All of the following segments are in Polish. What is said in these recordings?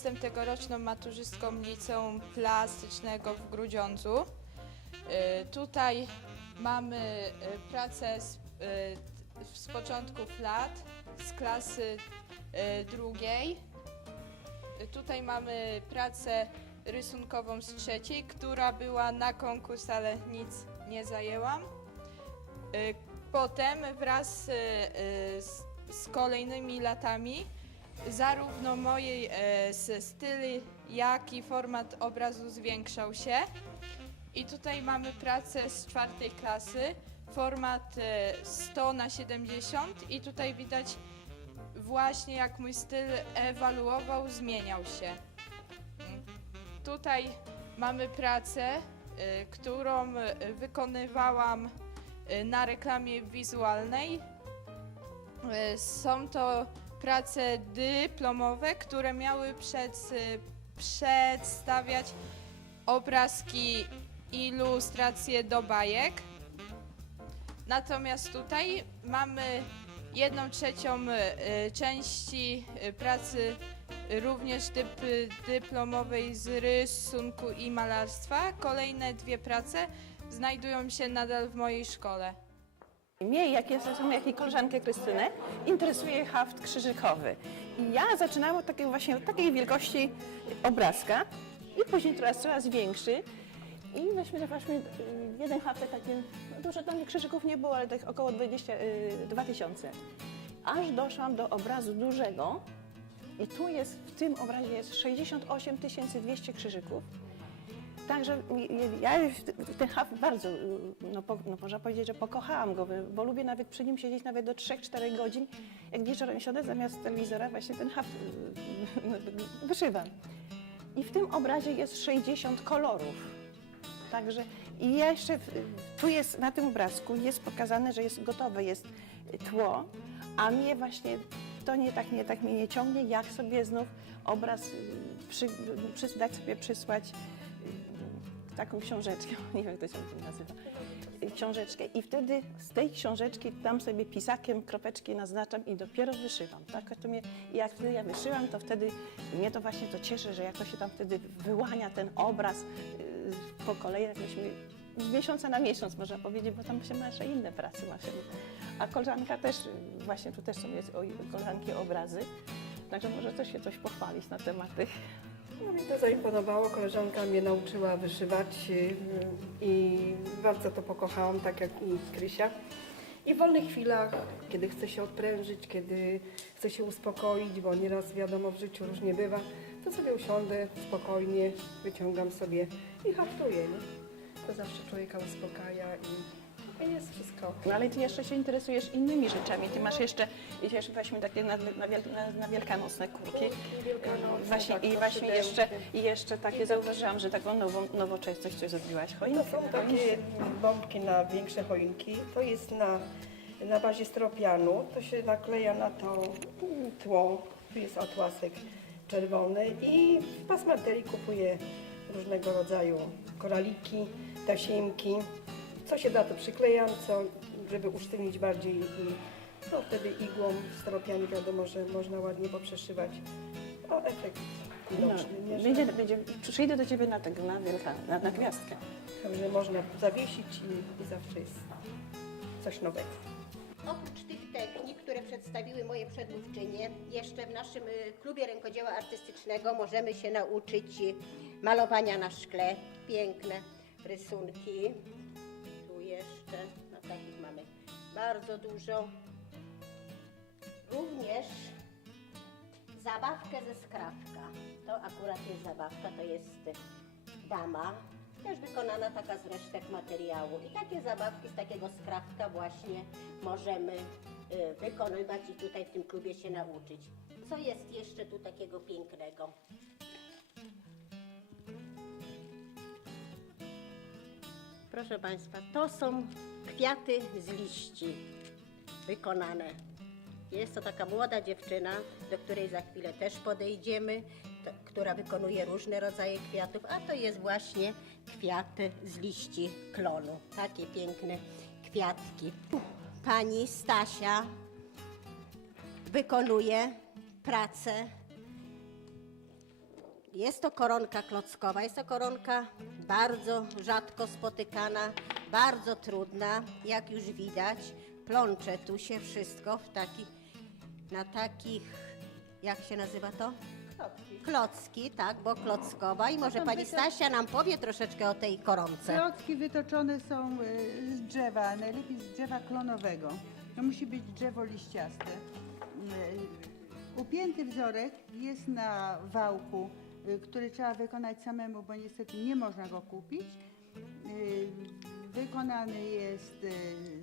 Jestem tegoroczną maturzystką Liceum Plastycznego w Grudziądzu. Y, Tutaj mamy y, pracę z, y, z początków lat, z klasy drugiej. Tutaj mamy pracę rysunkową z trzeciej, która była na konkurs, ale nic nie zajęłam. Potem wraz z, z kolejnymi latami zarówno mojej e, jak i format obrazu zwiększał się. I tutaj mamy pracę z czwartej klasy, format e, 100 na 70 i tutaj widać właśnie jak mój styl ewaluował, zmieniał się. Tutaj mamy pracę, e, którą wykonywałam e, na reklamie wizualnej. E, Są to prace dyplomowe, które miały przed, przedstawiać obrazki, ilustracje do bajek. Natomiast tutaj mamy jedną trzecią e, części e, pracy również typ dyplomowej z rysunku i malarstwa. Kolejne dwie prace znajdują się nadal w mojej szkole. Mnie, jak jest jak i koleżankę Krystynę, interesuje haft krzyżykowy. I ja zaczynałam od takiej właśnie od takiej wielkości obrazka i później coraz, coraz większy. I weźmy, weźmy jeden haftek taki, no dużo tam krzyżyków nie było, ale tak około 20, y, 2000. Aż doszłam do obrazu dużego i tu jest, w tym obrazie jest 68 200 krzyżyków. Także ja ten haft bardzo, no, po, no można powiedzieć, że pokochałam go, bo lubię nawet przy nim siedzieć nawet do 3-4 godzin. Jak wieczorem siadę zamiast telewizora, właśnie ten haft y, wyszywam. I w tym obrazie jest 60 kolorów. Także i jeszcze tu jest na tym obrazku jest pokazane, że jest gotowe, jest tło, a mnie właśnie to nie tak, nie tak mnie nie ciągnie, jak sobie znów obraz y, przy, przy, dać sobie przysłać y, taką książeczkę, nie wiem jak to się nazywa, książeczkę i wtedy z tej książeczki tam sobie pisakiem kropeczki naznaczam i dopiero wyszywam. Tak? To mnie, jak wtedy ja wyszyłam, to wtedy mnie to właśnie to cieszy, że jak to się tam wtedy wyłania ten obraz y, po kolei, jak myśmy z miesiąca na miesiąc można powiedzieć, bo tam się ma jeszcze inne prace. Ma się. A koleżanka też, właśnie tu też są jest koleżanki obrazy, także może też się coś pochwalić na temat tych No mi to zaimponowało, koleżanka mnie nauczyła wyszywać yy, i bardzo to pokochałam, tak jak i Krysia. I w wolnych chwilach, kiedy chcę się odprężyć, kiedy chcę się uspokoić, bo nieraz wiadomo w życiu różnie bywa, to sobie usiądę spokojnie, wyciągam sobie i haftuję. To zawsze człowieka uspokaja i jest wszystko. No ale ty jeszcze się interesujesz innymi rzeczami. Ty masz jeszcze, jeszcze weźmy takie na, na, wiel, na, na wielkanocne kurki. Wielkanocne, Właśnie, tak, I to właśnie jeszcze, i jeszcze takie zauważyłam, że taką nową, nowoczesność coś zrobiłaś. To Choinkę. są takie bombki na większe choinki. To jest na, na bazie stropianu. To się nakleja na to tło. Tu jest atłasek czerwony i w pasmarterii kupuję różnego rodzaju koraliki, tasiemki. Co się da, to przyklejam, co, żeby usztywnić bardziej i no wtedy igłą w stropianie wiadomo, że można ładnie poprzeszywać. O, efekt No, widoczny, nie? Że- będzie, będzie, przyjdę do ciebie na tego, na, wielka, na, na gwiazdkę. Także można zawiesić i, i zawsze jest coś nowego. Oprócz tych technik, które przedstawiły moje przedmówczynie, jeszcze w naszym y, klubie rękodzieła artystycznego możemy się nauczyć y, malowania na szkle. Piękne rysunki. Jeszcze bardzo dużo. Również zabawkę ze skrawka. To akurat jest zabawka, to jest dama, też wykonana taka z resztek materiału. I takie zabawki z takiego skrawka właśnie możemy y, wykonywać i tutaj w tym klubie się nauczyć. Co jest jeszcze tu takiego pięknego? Proszę Państwa, to są kwiaty z liści wykonane. Jest to taka młoda dziewczyna, do której za chwilę też podejdziemy, to, która wykonuje różne rodzaje kwiatów, a to jest właśnie kwiaty z liści klonu. Takie piękne kwiatki. Pani Stasia wykonuje pracę jest to koronka klockowa. Jest to koronka bardzo rzadko spotykana, bardzo trudna. Jak już widać, plącze tu się wszystko w taki, na takich, jak się nazywa to? Klocki, tak, bo klockowa. I może pani Stasia nam powie troszeczkę o tej koronce. Klocki wytoczone są y, z drzewa, najlepiej z drzewa klonowego. To musi być drzewo liściaste. Y, Upięty wzorek jest na wałku, który trzeba wykonać samemu, bo niestety nie można go kupić. Y, Wykonany jest y,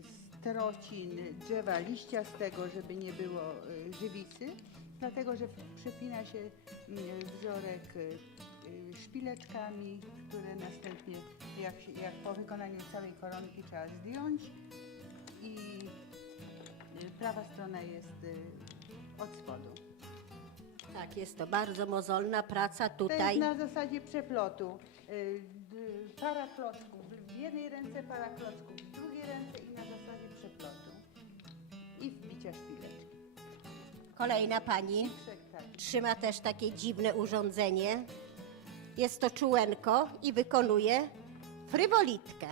z trocin drzewa liściastego, żeby nie było y, żywicy, dlatego że przypina się y, wzorek y, y, szpileczkami, które następnie jak, jak po wykonaniu całej koronki trzeba zdjąć i y, prawa strona jest y, od spodu. Tak, jest to bardzo mozolna praca To jest tutaj. na zasadzie przeplotu. Y, d- Para klocków, w jednej ręce para klocków, w drugiej ręce i na zasadzie przeplotu. I wbicia szpileczki. Kolejna pani Trzech tak. trzyma też takie dziwne urządzenie. Jest to czułenko i wykonuje frywolitkę.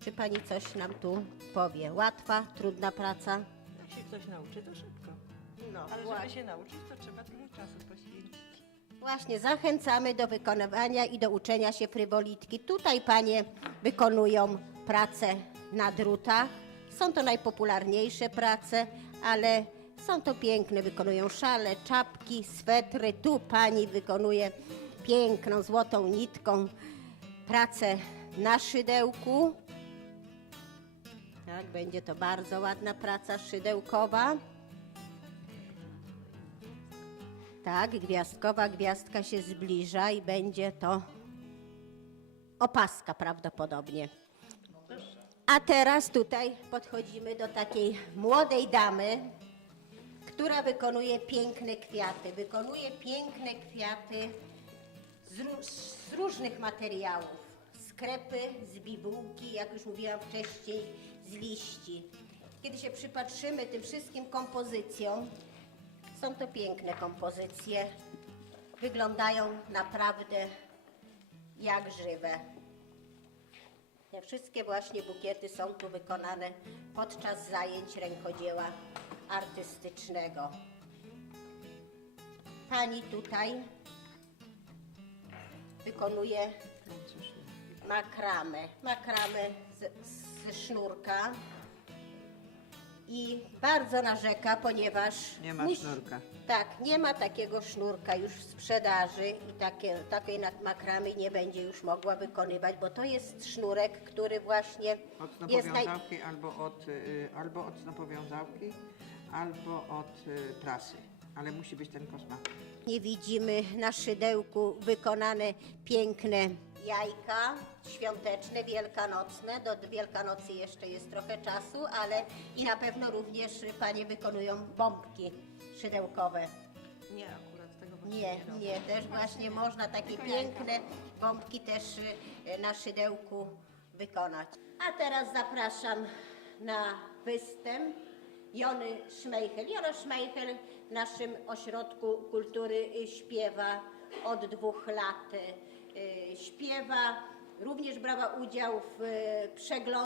Czy pani coś nam tu powie? Łatwa, trudna praca? Jak się ktoś nauczy, to szybko. No, Ale właśnie. żeby się nauczyć, to trzeba trochę czasu poświęcić. Właśnie, zachęcamy do wykonywania i do uczenia się frywolitki. Tutaj panie wykonują pracę na drutach. Są to najpopularniejsze prace, ale są to piękne. Wykonują szale, czapki, swetry. Tu pani wykonuje piękną, złotą nitką pracę na szydełku. Tak, będzie to bardzo ładna praca szydełkowa. Tak, gwiazdkowa gwiazdka się zbliża i będzie to opaska prawdopodobnie. A teraz tutaj podchodzimy do takiej młodej damy, która wykonuje piękne kwiaty. Wykonuje piękne kwiaty z, z różnych materiałów. Z krepy, z bibułki, jak już mówiłam wcześniej, z liści. Kiedy się przypatrzymy tym wszystkim kompozycjom, są to piękne kompozycje. Wyglądają naprawdę jak żywe. Te wszystkie właśnie bukiety są tu wykonane podczas zajęć rękodzieła artystycznego. Pani tutaj wykonuje makramę. Makramę z, z sznurka. I bardzo narzeka, ponieważ. Nie ma musi- sznurka. Tak, nie ma takiego sznurka już w sprzedaży i takie, takiej na- makramy nie będzie już mogła wykonywać, bo to jest sznurek, który właśnie Od jest naj... albo od, y, albo od snopowiązałki, albo od y, prasy. Ale musi być ten kosma. Nie widzimy na szydełku wykonane piękne jajka świąteczne, wielkanocne. Do Wielkanocy jeszcze jest trochę czasu, ale i na pewno również panie wykonują bombki szydełkowe. Nie, akurat tego właśnie Nie, robię. nie, też właśnie można takie piękne bombki też y, na szydełku wykonać. A teraz zapraszam na występ Jony Szmejchel. Jona Szmejchel w naszym ośrodku kultury y, śpiewa od dwóch lat. Śpiewa, również brała udział w y, przeglądzie